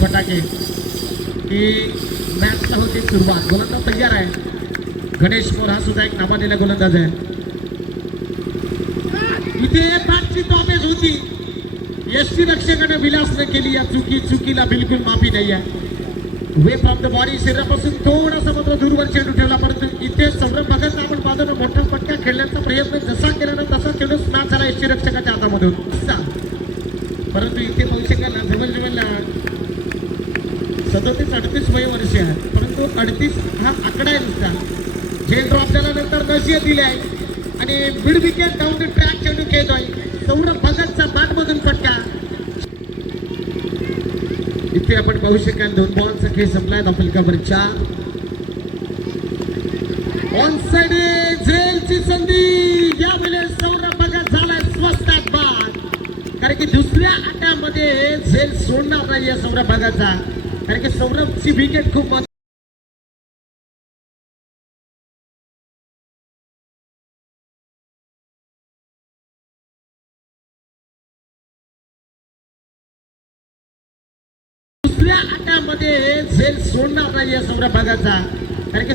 फटाके की मॅचला होती सुरुवात. गोलंदाज तयार आहे. गणेश मोर हा सुद्धा एक नावालेला गोलंदाज आहे. इथे बॅटची टॉपेज होती. यष्टी रक्षकाने विलास न केली. या चुकीला बिलकुल माफी नाही आहे. वे फ्रॉम द बॉडी शरीरापासून थोडासा मात्र दूरवर चेंडू ठेवला, परंतु इथे सौरभ भगतने आपण बाजूने मोठा फटका खेळण्याचा प्रयत्न जसा केला ना तसा खेळून मॅच झाला यष्टी रक्षकाच्या हातामधून. परंतु इथे पाहू शकाल जवळ 37-38 वय वर्ष आहे, परंतु 38 हा आकडा आहे नुसता. झेल ड्रॉप झाल्यानंतर नशियत दिली आहे आणि mid wicket down the track चेंडू खेळतोय. सौरभ भगतचा बॅटमधून फटका. इथे आपण पाहू शकाल 2 बॉलचा खेळ संपलाय. फलकावर 4 ऑन साइड झेलची संधी. यावेळेस सौरभ भगत झालाय स्वस्तात बाद, कारण की दुसऱ्या आट्यामध्ये झेल सोडणार नाही आहे सौरभ भगतचा, कारण की सौरभची विकेट खूप दुसऱ्या आट्यामध्ये झेल सोडणार नाही आहे सौरभ भगतचा, कारण की